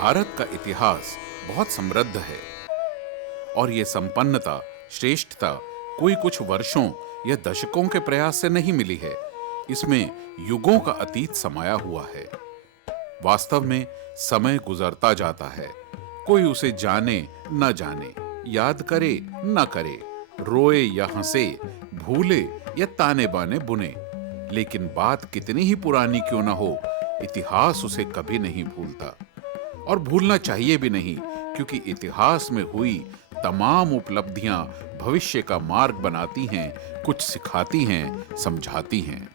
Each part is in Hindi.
भारत का इतिहास बहुत समृद्ध है और ये संपन्नता, श्रेष्ठता कोई कुछ वर्षों या दशकों के प्रयास से नहीं मिली है। इसमें युगों का अतीत समाया हुआ है। वास्तव में समय गुजरता जाता है, कोई उसे जाने न जाने, याद करे न करे, रोए या हंसे, भूले या ताने बाने बुने, लेकिन बात कितनी ही पुरानी क्यों न हो, इतिहास उसे कभी नहीं भूलता। और भूलना चाहिए भी नहीं, क्योंकि इतिहास में हुई तमाम उपलब्धियां भविष्य का मार्ग बनाती हैं, कुछ सिखाती हैं, समझाती हैं।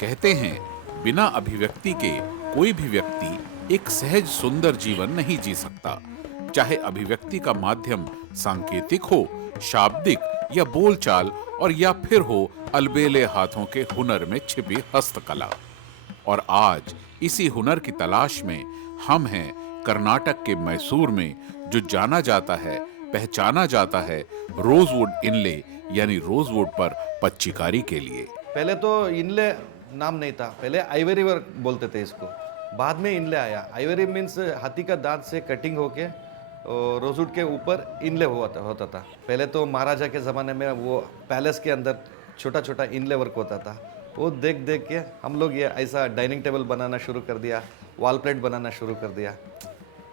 कहते हैं, बिना अभिव्यक्ति के कोई भी व्यक्ति एक सहज सुंदर जीवन नहीं जी सकता। चाहे अभिव्यक्ति का माध्यम सांकेतिक हो, शाब्दिक या बोलचाल, और या फिर हो अलबेले हाथों के हुनर में छिपी हस्तकला। और आज इसी हुनर की तलाश में हम हैं कर्नाटक के मैसूर में, जो जाना जाता है, पहचाना जाता है रोजवुड इनले यानी रोजवुड पर पच्चीकारी के लिए। पहले तो इनले नाम नहीं था, पहले आइवरी वर्क बोलते थे इसको, बाद में इनले आया। आइवरी मीन्स हाथी का दांत से कटिंग होके रोजवुड के ऊपर इनले होता था। पहले तो महाराजा के ज़माने में वो पैलेस के अंदर छोटा छोटा इनले वर्क होता था। वो देख देख के हम लोग ये ऐसा डाइनिंग टेबल बनाना शुरू कर दिया, वॉल प्लेट बनाना शुरू कर दिया।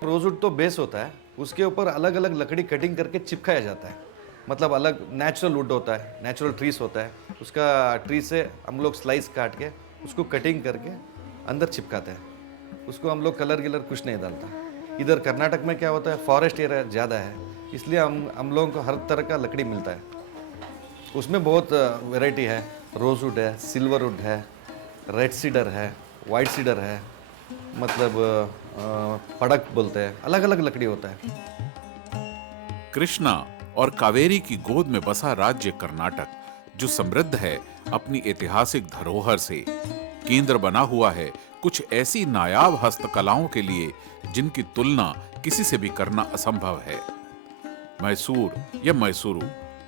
रोजवुड तो बेस होता है, उसके ऊपर अलग अलग लकड़ी कटिंग करके चिपकाया जाता है। मतलब अलग नेचुरल वुड होता है, नेचुरल ट्रीस होता है, उसका ट्री से हम लोग स्लाइस काट के उसको कटिंग करके अंदर चिपकाते हैं। उसको हम लोग कलर गिलर कुछ नहीं डालता। इधर कर्नाटक में क्या होता है, फॉरेस्ट एरिया ज़्यादा है, इसलिए हम लोगों को हर तरह का लकड़ी मिलता है। उसमें बहुत वैरायटी है, रोजवुड है, सिल्वर वुड है, रेड सीडर है, वाइट सीडर है, मतलब पड़क बोलते हैं, अलग अलग लकड़ी होता है। कृष्णा और कावेरी की गोद में बसा राज्य कर्नाटक, जो समृद्ध है अपनी ऐतिहासिक धरोहर से, केंद्र बना हुआ है कुछ ऐसी नायाब हस्तकलाओं के लिए जिनकी तुलना किसी से भी करना असंभव है। मैसूर या मैसूरू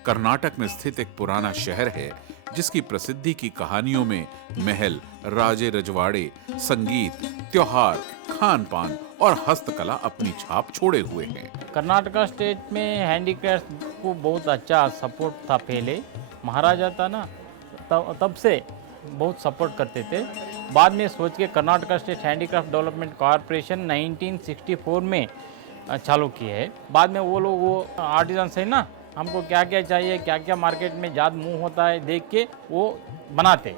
कर्नाटक में स्थित एक पुराना शहर है, जिसकी प्रसिद्धि की कहानियों में महल, राजे रजवाड़े, संगीत, त्योहार, खान पान और हस्तकला अपनी छाप छोड़े हुए हैं। कर्नाटका स्टेट में हैंडीक्राफ्ट को बहुत अच्छा सपोर्ट था। पहले महाराजा था ना, तब से बहुत सपोर्ट करते थे। बाद में सोच के Karnataka state handicraft development corporation 1964 में चालू की है। बाद में वो लोग, वो आर्टिजन्स है ना, हमको क्या क्या चाहिए, क्या क्या मार्केट में ज़्यादा मूव होता है, देख के वो बनाते।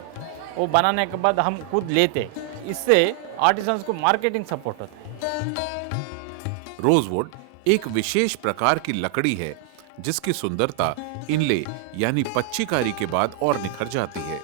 वो बनाने के बाद हम खुद लेते। इससे आर्टिजन्स को मार्केटिंग सपोर्ट होता है। रोजवुड एक विशेष प्रकार की लकड़ी है, जिसकी सुंदरता इनले यानी पच्चीकारी के बाद और निखर जाती है।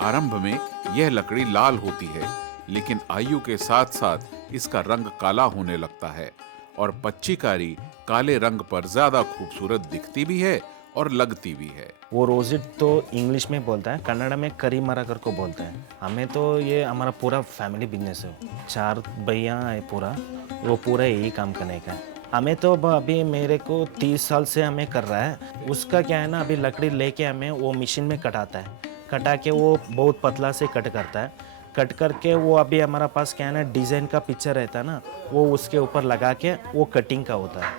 आरंभ में यह लकड़ी लाल होती है, लेकिन आयु के साथ साथ इसका रंग काला होने लगता है और पच्चीकारी काले रंग पर ज्यादा खूबसूरत दिखती भी है और लगती भी है। वो रोजिड तो इंग्लिश में बोलता है, कन्नड़ में करी मराकर को बोलते हैं। हमें तो ये हमारा पूरा फैमिली बिजनेस है, 4 भैया है पूरा, वो पूरा यही काम करने का है। हमें तो अभी मेरे को 30 साल से हमें कर रहा है। उसका क्या है ना, अभी लकड़ी लेके हमें वो मशीन में कटाता है, कटा के वो बहुत पतला से कट करता है। कट करके वो अभी हमारा पास क्या है ना, डिज़ाइन का पिक्चर रहता है ना, वो उसके ऊपर लगा के वो कटिंग का होता है।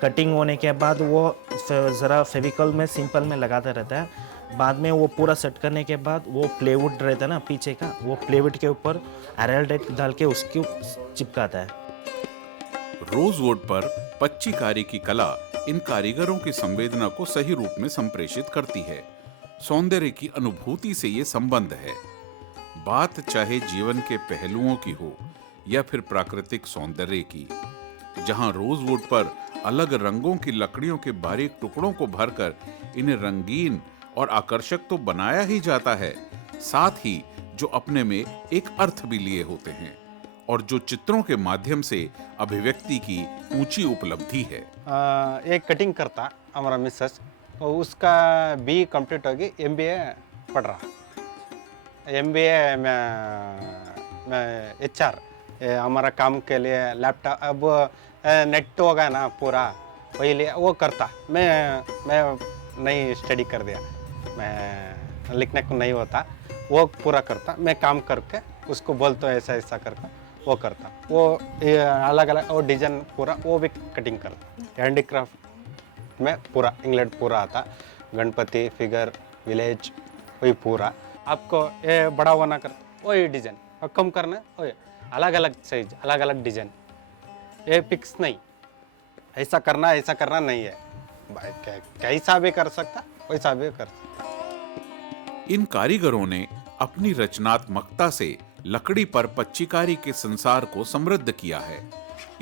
कटिंग होने के बाद वो ज़रा फेविकॉल में सिंपल में लगाता रहता है। बाद में वो पूरा सेट करने के बाद वो प्लेवुड रहता है ना पीछे का, वो प्लेवुड के ऊपर एराल्डेट डाल के उसको चिपकाता है। रोजवुड पर पच्चीकारी की कला इन कारीगरों की संवेदना को सही रूप में संप्रेषित करती है। सौंदर्य की अनुभूति से ये संबंध है। बात चाहे जीवन के पहलुओं की हो या फिर प्राकृतिक सौंदर्य की, जहां रोजवुड पर अलग रंगों की लकड़ियों के बारीक टुकड़ों को भरकर इन्हें रंगीन और आकर्षक तो बनाया ही जाता है, साथ ही जो अपने में एक अर्थ भी लिए होते हैं और जो चित्रों के माध्यम से अभिव्यक्ति की ऊंची उपलब्धि है। एक कटिंग करता हमारा मिसेस, उसका बी कंप्लीट होगी, MBA पढ़ रहा। MBA में HR हमारा काम के लिए लैपटॉप, अब नेट होगा ना पूरा, वही लिए वो करता। मैं नहीं स्टडी कर दिया। मैं लिखने को नहीं होता, वो पूरा करता। मैं काम करके उसको बोलता हूँ ऐसा ऐसा करके वो करता। वो अलग अलग वो डिज़ाइन पूरा वो भी कटिंग करता। हैंडीक्राफ्ट में पूरा इंग्लैंड पूरा आता, गणपति फिगर विलेज वही पूरा। आपको ये बड़ा होना कर वही डिज़ाइन और कम करना वही अलग अलग साइज अलग अलग डिज़ाइन, ये फिक्स नहीं ऐसा करना नहीं है। कैसा भी कर सकता वैसा भी कर सकता। इन कारीगरों ने अपनी रचनात्मकता से लकड़ी पर पच्चीकारी के संसार को समृद्ध किया है।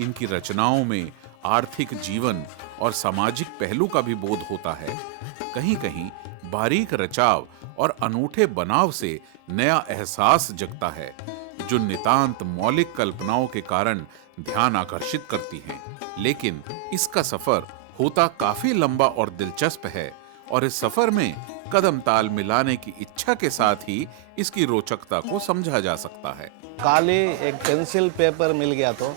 इनकी रचनाओं में आर्थिक जीवन और सामाजिक पहलू का भी बोध होता है। कहीं कहीं बारीक रचाव और अनूठे बनाव से नया एहसास जगता है, जो नितांत मौलिक कल्पनाओं के कारण ध्यान आकर्षित करती हैं। लेकिन इसका सफर होता काफी लंबा और दिलचस्प है, और इस सफर में कदम ताल मिलाने की इच्छा के साथ ही इसकी रोचकता को समझा जा सकता है। खाली एक पेंसिल पेपर मिल गया तो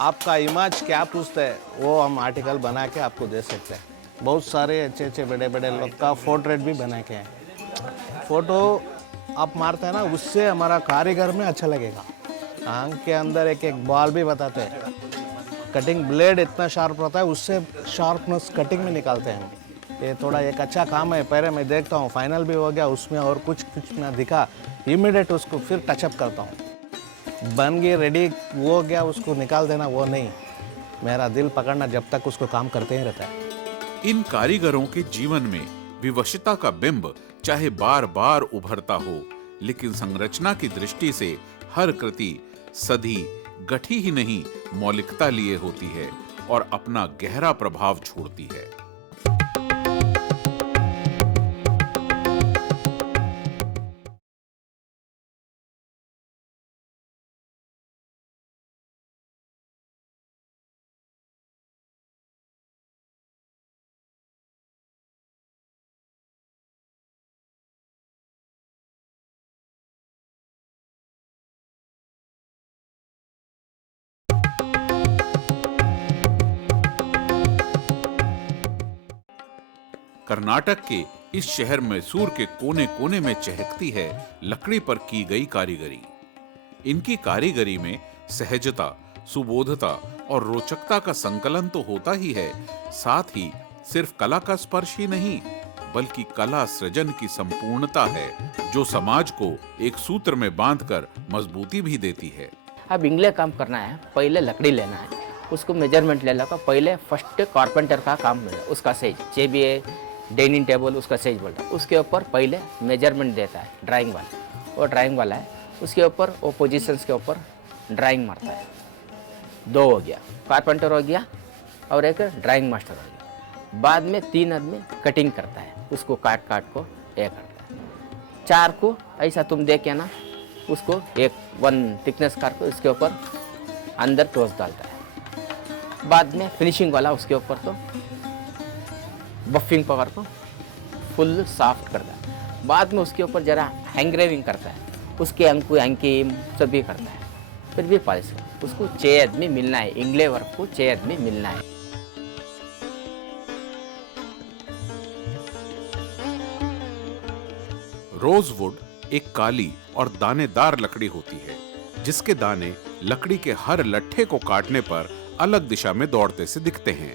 आपका इमेज क्या पूछता है वो हम आर्टिकल बना के आपको दे सकते हैं। बहुत सारे अच्छे अच्छे बड़े बड़े लोग का पोर्ट्रेट भी बना के हैं। फोटो आप मारते हैं ना, उससे हमारा कारीगर में अच्छा लगेगा। आंख के अंदर एक एक बॉल भी बताते हैं। कटिंग ब्लेड इतना शार्प रहता है, उससे शार्पनेस कटिंग में निकालते हैं। ये थोड़ा एक अच्छा काम है। पहले मैं देखता हूँ फाइनल भी हो गया, उसमें और कुछ ना दिखा, इमीडिएट उसको फिर टचअप करता हूँ। बन गई रेडी हो गया, उसको निकाल देना वो नहीं, मेरा दिल पकड़ना जब तक उसको काम करते ही रहता है। इन कारीगरों के जीवन में विवशता का बिंब चाहे बार बार उभरता हो, लेकिन संरचना की दृष्टि से हर कृति सधी गठी ही नहीं मौलिकता लिए होती है और अपना गहरा प्रभाव छोड़ती है। कर्नाटक के इस शहर मैसूर के कोने कोने में चहकती है लकड़ी पर की गई कारीगरी। इनकी कारीगरी में सहजता, सुबोधता और रोचकता का संकलन तो होता ही है, साथ ही सिर्फ कला का स्पर्श ही नहीं, बल्कि कला सृजन की संपूर्णता है, जो समाज को एक सूत्र में बांधकर मजबूती भी देती है। अब इंगले काम करना है, पहले लकड़ी लेना है, उसको मेजरमेंट लेना का पहले फर्स्ट कारपेंटर का काम मिला, उसका साइज जेबीए डाइनिंग टेबल उसका साइज बोलता है, उसके ऊपर पहले मेजरमेंट देता है ड्राइंग वाला, वो ड्राइंग वाला है, उसके ऊपर वो पोजीशंस के ऊपर ड्राइंग मारता है। दो हो गया, कारपेंटर हो गया और एक ड्राइंग मास्टर हो गया। बाद में 3 आदमी कटिंग करता है, उसको काट काट को ये करता है। 4 को ऐसा तुम देखे ना, उसको 1 थिकनेस काट को इसके ऊपर अंदर टोस डालता है। बाद में फिनिशिंग वाला उसके ऊपर तो बफिंग पावर को फुल सॉफ्ट करता है। बाद में उसके ऊपर जरा हैंग्रेविंग करता है, उसके अंकी सब भी करता है, फिर भी पॉलिश। उसको 6 आदमी मिलना है, इंगले वर्क को 6 आदमी मिलना है। रोजवुड एक काली और दानेदार लकड़ी होती है, जिसके दाने लकड़ी के हर लट्ठे को काटने पर अलग दिशा में दौड़ते से दिखते हैं।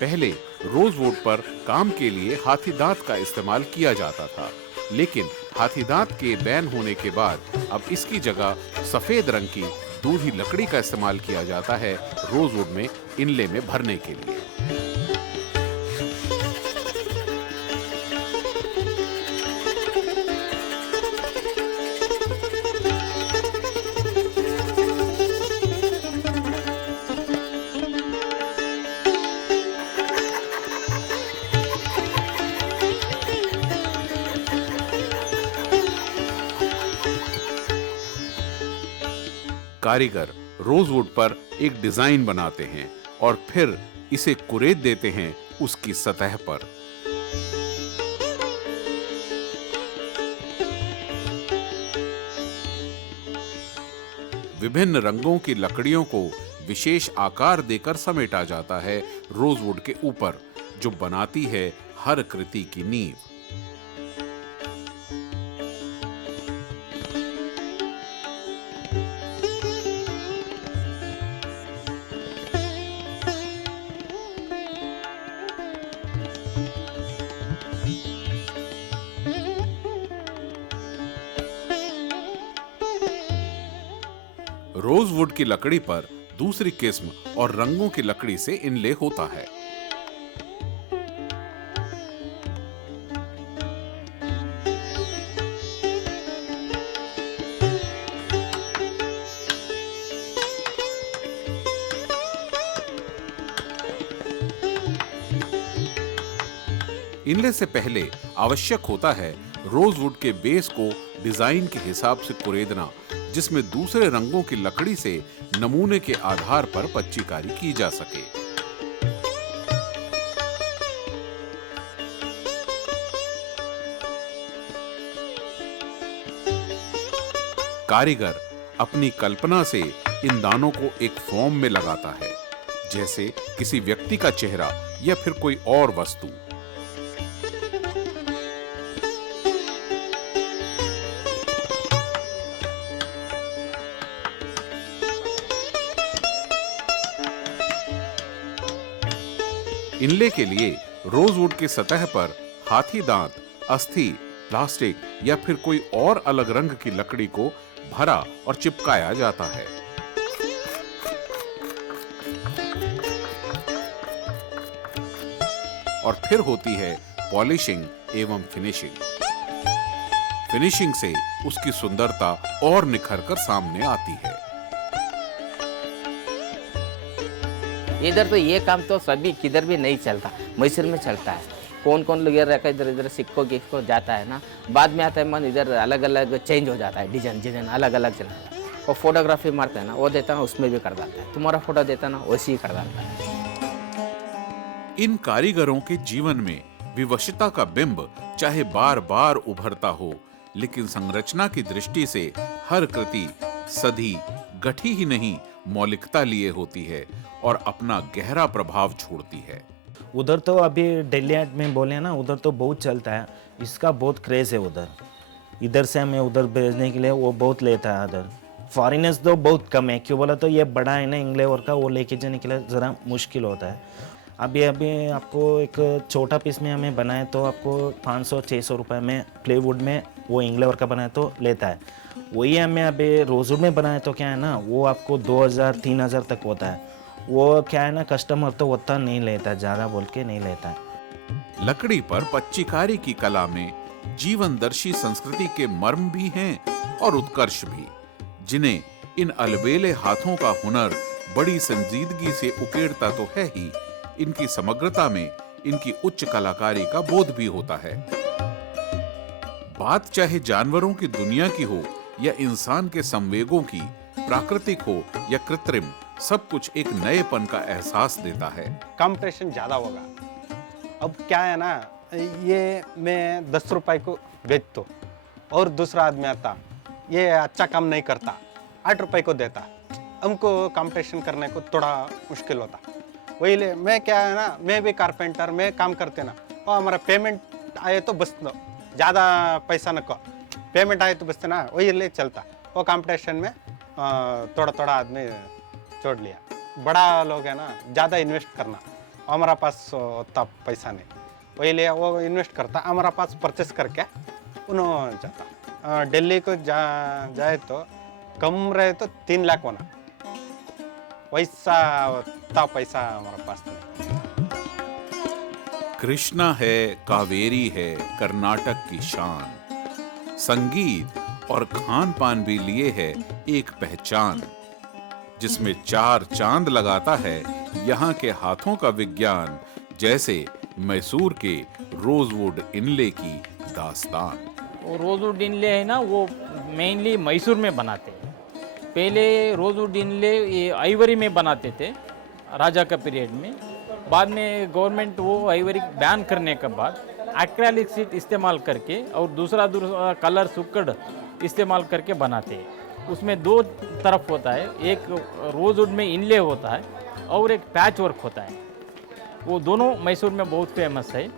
पहले रोजवुड पर काम के लिए हाथी दांत का इस्तेमाल किया जाता था, लेकिन हाथी दांत के बैन होने के बाद अब इसकी जगह सफेद रंग की दूधी लकड़ी का इस्तेमाल किया जाता है रोजवुड में इनले में भरने के लिए। कारीगर रोजवुड पर एक डिजाइन बनाते हैं और फिर इसे कुरेद देते हैं उसकी सतह पर। विभिन्न रंगों की लकड़ियों को विशेष आकार देकर समेटा जाता है रोजवुड के ऊपर, जो बनाती है हर कृति की नींव। रोजवुड की लकड़ी पर दूसरी किस्म और रंगों की लकड़ी से इनले होता है। इनले से पहले आवश्यक होता है रोजवुड के बेस को डिजाइन के हिसाब से कुरेदना, जिसमें दूसरे रंगों की लकड़ी से नमूने के आधार पर पच्चीकारी की जा सके। कारीगर अपनी कल्पना से इन दानों को एक फॉर्म में लगाता है, जैसे किसी व्यक्ति का चेहरा या फिर कोई और वस्तु। इनले के लिए रोजवुड की सतह पर हाथी दांत, अस्थि, प्लास्टिक या फिर कोई और अलग रंग की लकड़ी को भरा और चिपकाया जाता है। और फिर होती है पॉलिशिंग एवं फिनिशिंग। फिनिशिंग से उसकी सुंदरता और निखर कर सामने आती है। इधर तो ये काम तो सभी किधर भी नहीं चलता, मैसूर में चलता है। कौन कौन लोग रहकर इधर इधर सिक्को गिक्को जाता है ना, बाद में आता है मन इधर अलग अलग चेंज हो जाता है, डिजाइन अलग अलग चलता है। और फोटोग्राफी मारता है ना, वो देता है उसमें भी कर डालता है, तुम्हारा फोटो देता है ना वैसे ही कर डालता है। इन कारीगरों के जीवन में विवशता का बिंब चाहे बार बार उभरता हो, लेकिन संरचना की दृष्टि से हर कृति सधी गठी ही नहीं मौलिकता लिए होती है और अपना गहरा प्रभाव छोड़ती है। उधर तो अभी दिल्ली आर्ट में बोले ना, उधर तो बहुत चलता है, इसका बहुत क्रेज है उधर। इधर से हमें उधर भेजने के लिए वो बहुत लेता है उधर। फॉरेनर्स तो बहुत कम है, क्यों बोला तो ये बड़ा है ना इंग्लेवर का, वो लेके जाने के लिए ज़रा मुश्किल होता है। अभी आपको एक छोटा पीस में हमें बनाए तो आपको 500-600 रुपये में प्लेवुड में वो इंग्लेवर का बनाए तो लेता है। वही हमें अभी रोजवुड में बनाए तो क्या है ना, वो आपको 2000-3000 तक होता है। वो क्या है ना, कस्टमर तो उतना नहीं लेता, ज़्यादा बोल के नहीं लेता है। लकड़ी पर पच्चीकारी की कला में जीवनदर्शी संस्कृति के मर्म भी हैं और उत्कर्ष भी, जिन्हें इन अलबेले हाथों का हुनर बड़ी संजीदगी से उकेड़ता तो है ही, इनकी समग्रता में इनकी उच्च कलाकारी का बोध भी होता है। बात चाहे जानवरों की दुनिया की हो या इंसान के संवेगों की, प्राकृतिक हो या कृत्रिम, सब कुछ एक नएपन का एहसास देता है। कंपटीशन ज़्यादा होगा। अब क्या है ना, ये मैं 10 रुपए को बेच दो और दूसरा आदमी आता, ये अच्छा काम नहीं करता, 8 रुपए को देता, हमको कंपटीशन करने को थोड़ा मुश्किल होता। वही ले मैं क्या है ना, मैं भी कारपेंटर में काम करते ना, और हमारा पेमेंट आए तो बस दो, ज़्यादा पैसा न को, पेमेंट आए तो बस ना, वही ले चलता। वो कंपटीशन में थोड़ा थोड़ा आदमी छोड़ लिया। बड़ा लोग है ना, ज़्यादा इन्वेस्ट करना, हमारा पास उतना पैसा नहीं, वही ले वो इन्वेस्ट करता, हमारा पास परचेस करके उन्होंने जाता। दिल्ली को जाए तो कम रहे तो 3 लाख होना, वैसा उतना पैसा हमारे पास नहीं। कृष्णा है, कावेरी है कर्नाटक की शान, संगीत और खान पान भी लिए है एक पहचान, जिसमें 4 चांद लगाता है यहाँ के हाथों का विज्ञान, जैसे मैसूर के रोजवुड इनले की दास्तान। वो रोजवुड इनले है ना, वो मेनली मैसूर में बनाते हैं। पहले रोजवुड इनले ये आइवरी में बनाते थे राजा का पीरियड में। बाद में गवर्नमेंट वो आइवरी बैन करने के बाद एक्रेलिक शीट इस्तेमाल करके और दूसरा दूसरा कलर सुक्कड़ इस्तेमाल करके बनाते हैं। उसमें दो तरफ होता है, एक रोजवुड में इनले होता है और एक पैच वर्क होता है। वो दोनों मैसूर में बहुत फेमस है।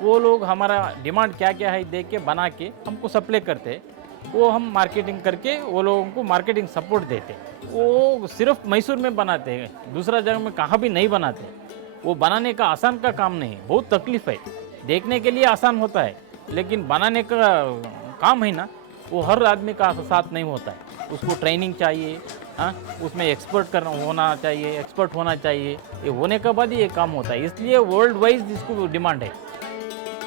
वो लोग हमारा डिमांड क्या क्या है देख के बना के हमको सप्लाई करते हैं, वो हम मार्केटिंग करके वो लोगों को मार्केटिंग सपोर्ट देते हैं। वो सिर्फ मैसूर में बनाते हैं, दूसरा जगह में कहाँ भी नहीं बनाते। वो बनाने का आसान का काम नहीं है, बहुत तकलीफ है। देखने के लिए आसान होता है लेकिन बनाने का काम है ना, वो हर आदमी का साथ नहीं होता है। उसको ट्रेनिंग चाहिए, हाँ, उसमें एक्सपर्ट होना चाहिए, एक्सपर्ट होना चाहिए। ये होने के बाद ही ये काम होता है, इसलिए वर्ल्ड वाइज इसको डिमांड है।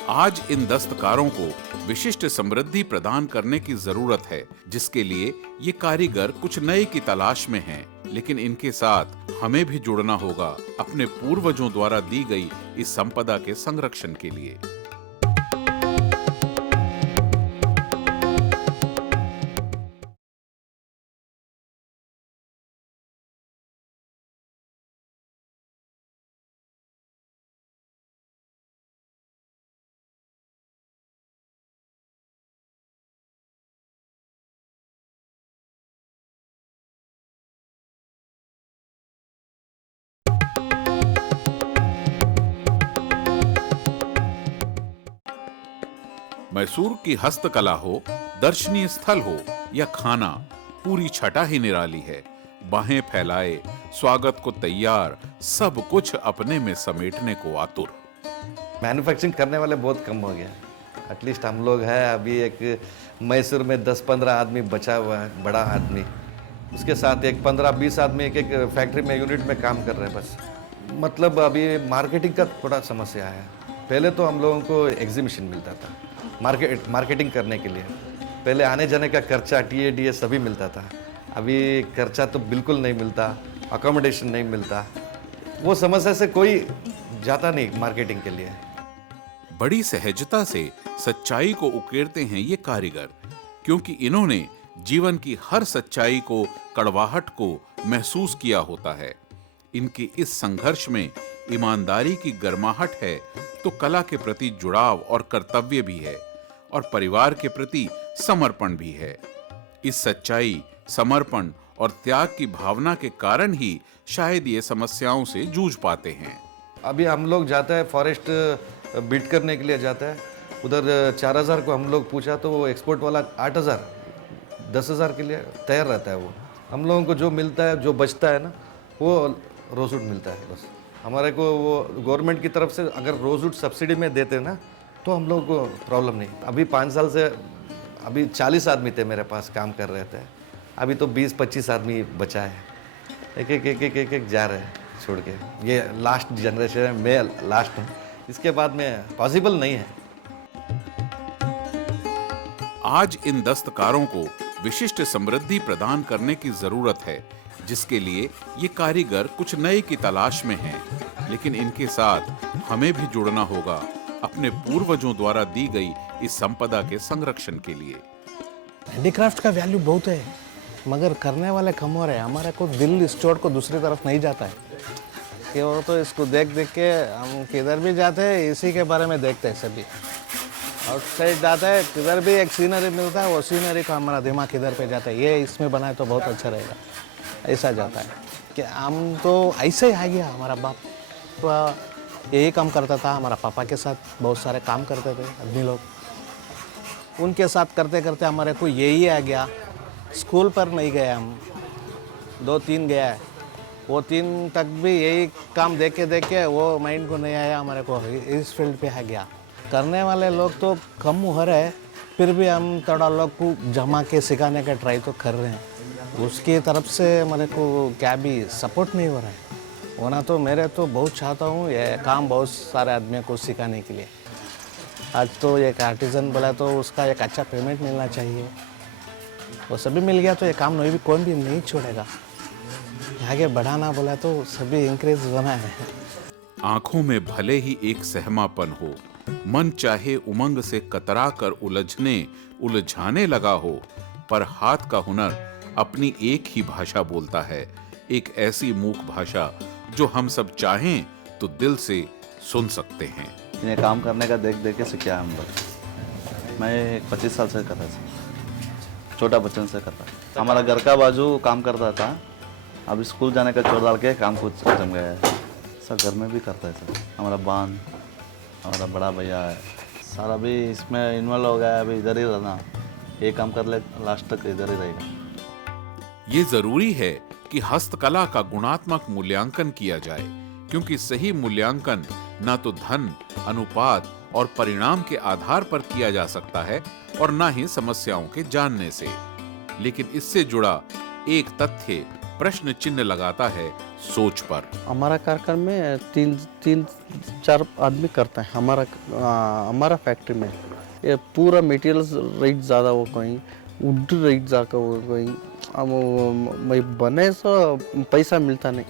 आज इन दस्तकारों को विशिष्ट समृद्धि प्रदान करने की जरूरत है, जिसके लिए ये कारीगर कुछ नए की तलाश में हैं। लेकिन इनके साथ हमें भी जुड़ना होगा अपने पूर्वजों द्वारा दी गई इस संपदा के संरक्षण के लिए। मैसूर की हस्तकला हो, दर्शनीय स्थल हो या खाना, पूरी छटा ही निराली है। बाहें फैलाए, स्वागत को तैयार, सब कुछ अपने में समेटने को आतुर। मैन्युफैक्चरिंग करने वाले बहुत कम हो गया। एटलीस्ट हम लोग हैं अभी, एक मैसूर में 10-15 आदमी बचा हुआ है, बड़ा आदमी। उसके साथ एक 15-20 आदमी एक एक फैक्ट्री में, यूनिट में काम कर रहे हैं बस। मतलब अभी मार्केटिंग का थोड़ा समस्या है। पहले तो हम लोगों को एग्जीबिशन मिलता था मार्केटिंग करने के लिए। पहले आने जाने का खर्चा, टीए सभी मिलता था। अभी खर्चा तो बिल्कुल नहीं मिलता, अकोमोडेशन नहीं मिलता। वो समस्या से कोई जाता नहीं मार्केटिंग के लिए। बड़ी सहजता से सच्चाई को उकेरते हैं ये कारीगर, क्योंकि इन्होंने जीवन की हर सच्चाई को, कड़वाहट को महसूस किया होता है। इनके इस संघर्ष में ईमानदारी की गर्माहट है तो कला के प्रति जुड़ाव और कर्तव्य भी है, और परिवार के प्रति समर्पण भी है। इस सच्चाई, समर्पण और त्याग की भावना के कारण ही शायद ये समस्याओं से जूझ पाते हैं। अभी हम लोग जाते हैं फॉरेस्ट बीट करने के लिए जाता है, उधर 4000 को हम लोग पूछा तो वो एक्सपोर्ट वाला 8000 10,000 के लिए तैयार रहता है। वो हम लोगों को जो मिलता है, जो बचता है ना, वो रोजवुड मिलता है बस। हमारे को वो गवर्नमेंट की तरफ से अगर रोजवुड सब्सिडी में देते ना तो हम लोग को प्रॉब्लम नहीं। अभी 5 साल से अभी 40 आदमी थे मेरे पास काम कर रहे थे, अभी तो 20-25 आदमी बचा है। एक जा रहे हैं छोड़ के। ये लास्ट जनरेशन है, मैं लास्ट हूँ, इसके बाद में पॉसिबल नहीं है। आज इन दस्तकारों को विशिष्ट समृद्धि प्रदान करने की जरूरत है, जिसके लिए ये कारीगर कुछ नए की तलाश में हैं। लेकिन इनके साथ हमें भी जुड़ना होगा अपने पूर्वजों द्वारा दी गई इस संपदा के संरक्षण के लिए। हैंडीक्राफ्ट का वैल्यू बहुत है, मगर करने वाले कम हो रहे हैं। हमारे को दिल इस चोट को दूसरी तरफ नहीं जाता है कि वो तो इसको देख देख के हम किधर भी जाते हैं इसी के बारे में देखते हैं। सभी आउटसाइड जाता है, किधर भी एक सीनरी मिलता है, वो सीनरी का हमारा दिमाग किधर पे जाता है, ये इसमें बनाए तो बहुत अच्छा रहेगा, ऐसा जाता है। कि हम तो ऐसे ही आ गया। हमारा बाप यही काम करता था, हमारा पापा के साथ बहुत सारे काम करते थे आदमी लोग, उनके साथ करते करते हमारे को यही आ गया। स्कूल पर नहीं गए हम, 2-3 गया है, वो 3 तक भी यही काम देख के वो माइंड को नहीं आया, हमारे को इस फील्ड पे आ गया। करने वाले लोग तो कम हो रहे हैं, फिर भी हम थोड़ा लोग को जमा के सिखाने का ट्राई तो कर रहे हैं। उसकी तरफ से मेरे को क्या भी सपोर्ट नहीं हो रहा है, होना तो मेरे तो बहुत चाहता हूँ ये काम बहुत सारे आदमियों को सिखाने के लिए। आज तो एक आर्टिजन बोला तो उसका एक अच्छा पेमेंट मिलना चाहिए, वो सभी मिल गया तो ये काम नहीं भी कोई भी नहीं छोड़ेगा। आगे बढ़ाना बोला तो सभी इंक्रेज होना है। आंखों में भले ही एक सहमापन हो, मन चाहे उमंग से कतरा कर उलझाने लगा हो, पर हाथ का हुनर अपनी एक ही भाषा बोलता है, एक ऐसी मूक भाषा जो हम सब चाहें तो दिल से सुन सकते हैं। इन्हें काम करने का देख देख के सीखा हम लोग। मैं 25 साल से करता था, छोटा बच्चन से करता। हमारा घर का बाजू काम करता था, अब स्कूल जाने का छोड़ डाल के काम कुछ जम गया है। सर घर में भी करता है सर, हमारा बान, हमारा बड़ा भैया है, सारा भी इसमें इन्वॉल्व हो गया है। अभी इधर ही रहना, ये काम कर ले लास्ट तक इधर ही रहेगा। ये जरूरी है कि हस्तकला का गुणात्मक मूल्यांकन किया जाए, क्योंकि सही मूल्यांकन न तो धन, अनुपात और परिणाम के आधार पर किया जा सकता है और न ही समस्याओं के जानने से। लेकिन इससे जुड़ा एक तथ्य प्रश्न चिन्ह लगाता है सोच पर। हमारा कारखाना में तीन चार आदमी करता है हमारा फैक्ट्री में। ये पूरा मटेरियल्स रेट ज़्यादा हो गई, वुड रेट ज़्यादा हो गई। अब मैं बने सो पैसा मिलता नहीं,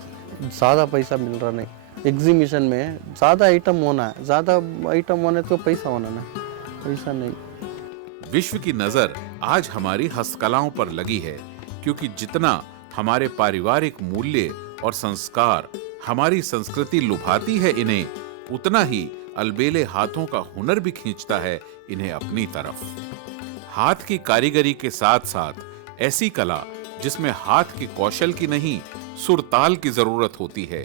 ज़्यादा पैसा मिल रहा नहीं। एग्जीबिशन में ज़्यादा आइटम होना है, ज़्यादा आइटम होने तो पैसा होना ना, पैसा नहीं। विश्व की नजर आज हमारी हस्तकलाओं पर लगी है, क्योंकि जितना हमारे पारिवारिक मूल्य और संस्कार, हमारी संस्कृति लुभाती है इन्हें, उतना ही अलबेले हाथों का हुनर भी खींचता है इन्हें अपनी तरफ। हाथ की कारीगरी के साथ साथ ऐसी कला जिसमें हाथ के कौशल की नहीं, सुरताल की जरूरत होती है,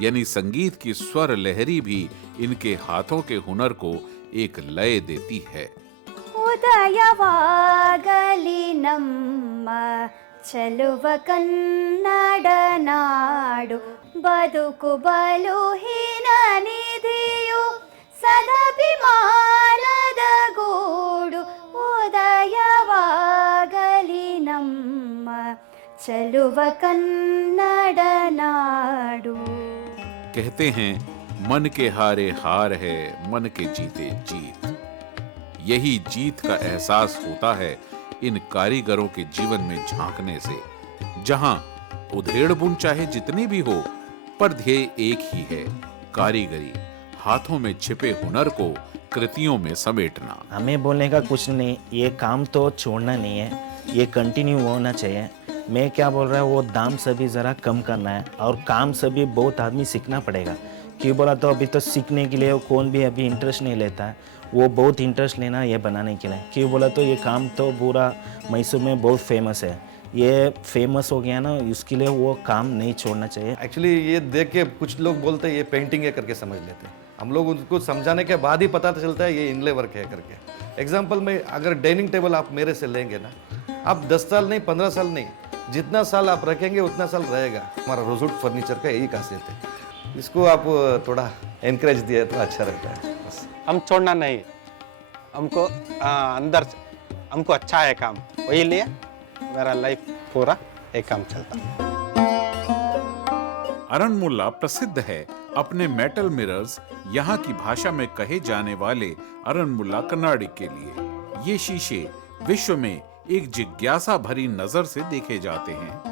यानी संगीत की स्वर लहरी भी इनके हाथों के हुनर को एक लय देती है। ಉದಯವಾಗಲಿ ನಮ್ಮ ಚೆಲುವ ಕನ್ನಡ ನಾಡು, ಬದುಕು ಬಲುಹೀನ ನಿಧಿಯು ಸದಭಿಮಾನದ ಗೂಡು. ಉದಯವಾಗಲಿ ನಮ್ಮ ಚೆಲುವ ಕನ್ನಡ ನಾಡು. कहते हैं मन के हारे हार है, मन के जीते जीत। यही जीत का एहसास होता है इन कारीगरों के जीवन में झांकने से, जहां उधेड़ बुन चाहे जितनी भी हो, पर ध्येय एक ही है, कारीगरी, हाथों में छिपे हुनर को कृतियों में समेटना। हमें बोलने का कुछ नहीं, ये काम तो छोड़ना नहीं है, ये कंटिन्यू होना चाहिए। मैं क्या बोल रहा हूँ, वो दाम से भी ज़रा कम करना है और काम से भी बहुत आदमी सीखना पड़ेगा। क्यों बोला तो अभी तो सीखने के लिए कौन भी अभी इंटरेस्ट नहीं लेता है, वो बहुत इंटरेस्ट लेना ये बनाने के लिए। क्यों बोला तो ये काम तो पूरा मैसूर में बहुत फेमस है, ये फेमस हो गया ना, इसके लिए वो काम नहीं छोड़ना चाहिए। एक्चुअली ये देख के कुछ लोग बोलते हैं ये पेंटिंग है करके समझ लेते हैं। हम लोग उनको समझाने के बाद ही पता चलता है ये इनले वर्क है करके। एग्जाम्पल में अगर डाइनिंग टेबल आप मेरे से लेंगे ना, आप 10 साल नहीं, 15 साल नहीं, जितना साल आप रखेंगे उतना साल रहेगा। हमारा रोजवुड फर्नीचर का यही खासियत है, इसको आप थोड़ा एनकरेज दिया तो अच्छा रहता है। बस हम छोड़ना नहीं, हमको अंदर से हमको अच्छा है काम, वही लिए मेरा लाइफ पूरा एक काम चलता। अरनमुला प्रसिद्ध है अपने मेटल मिरर्स, यहाँ की भाषा में कहे जाने वाले अरनमुला कन्नाडी के लिए। ये शीशे विश्व में एक जिज्ञासा भरी नजर से देखे जाते हैं।